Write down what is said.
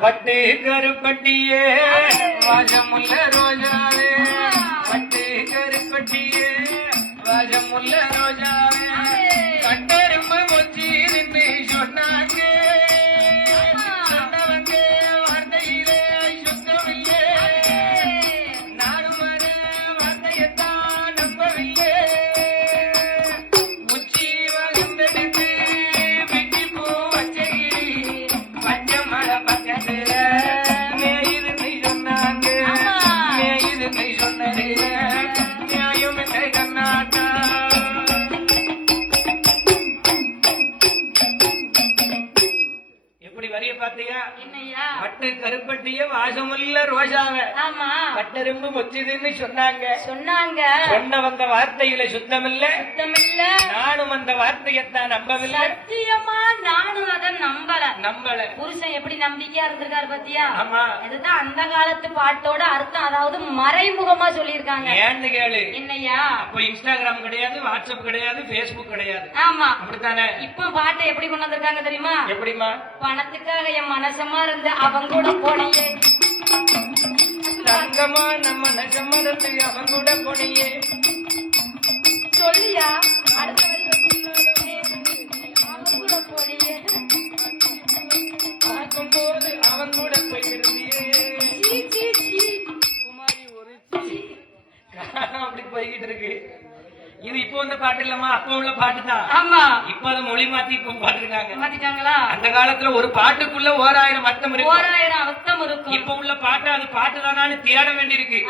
பட்டு கருப்பட்டியே வாஜமுல்ல ரோஜாவே பட்டு எப்படி வரிய என்னய்யா? பட்டு கருப்பட்டிய வாசமுள்ள ரோஜாவை. ஆமா. கட்டெரும்பு மொச்சுதுன்னு சொன்னாங்க. சொன்னாங்க. சொன்னவங்க வார்த்தையில சுத்தமில்ல. சுத்தமில்ல. நானும் அந்த வார்த்தையத்தான் நம்பவில்லை. நம்பல புருஷன் எப்படி நம்பிக்கையா இருந்திருக்காரு பாத்தியா? ஆமா. இதுதான் அந்த காலத்து பாட்டோட அர்த்தம். அதாவது மறைமுகமா சொல்லியிருக்காங்க. ஏன்னு கேளு. என்னய்யா அப்ப இன்ஸ்டாகிராம் கிடையாது வாட்ஸ்அப் கிடையாது பேஸ்புக் கிடையாது. ஆமா. அப்படித்தானே? இப்ப பாட்டை எப்படி கொண்டு வந்திருக்காங்க தெரியுமா? எப்படிமா பணத்துக்காக என் மனசமா இருந்து அவங்க கூட போனியே. தங்கமா நம்ம நெஜமரத்து அவன் கூட போனியே. சொல்லியா? இருக்கு. இது இப்போ வந்த பாட்டு இல்லம்மா அப்போ உள்ள பாட்டு தான். ஆமா. இப்ப அதை மொழி மாத்தி இப்ப பாத்துருக்காங்க மாத்திட்டாங்களா? அந்த காலத்துல ஒரு பாட்டுக்குள்ள ஓராயிரம் அர்த்தம் இருக்கு ஓராயிரம் அவஸ்தம் இருக்கும். இப்ப உள்ள பாட்டு அது பாட்டு தானான்னு தேட வேண்டியிருக்கு.